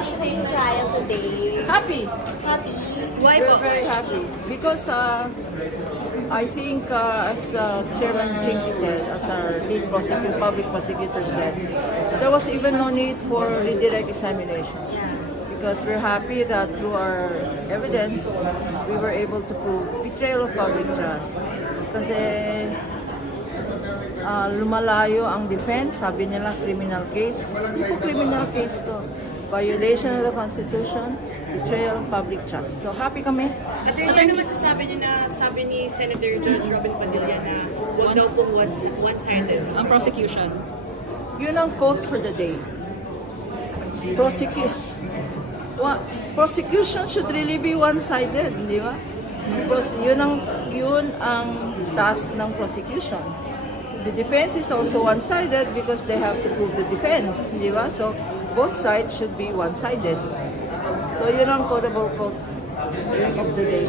interesting trial today. Happy. Happy. Why We're po? very happy because I think as Chairman Chinky said, as our lead prosecutor, public prosecutor said, there was even no need for redirect examination. Yeah. Because we're happy that through our evidence, we were able to prove betrayal of public trust. Kasi lumalayo ang defense, sabi nila criminal case. Hindi po criminal case to. Violation of the Constitution, betrayal of public trust. So happy kami. Attorney, ano masasabi niyo na sabi ni Senator George Robin Padilla na huwag daw pong one-sided? Ang prosecution. Yun ang quote for the day. Prosecution should really be one-sided, di ba? Because yun ang task ng prosecution. The defense is also one-sided because they have to prove the defense, di ba? So both sides should be one-sided. So yun ang quotable quote of the day.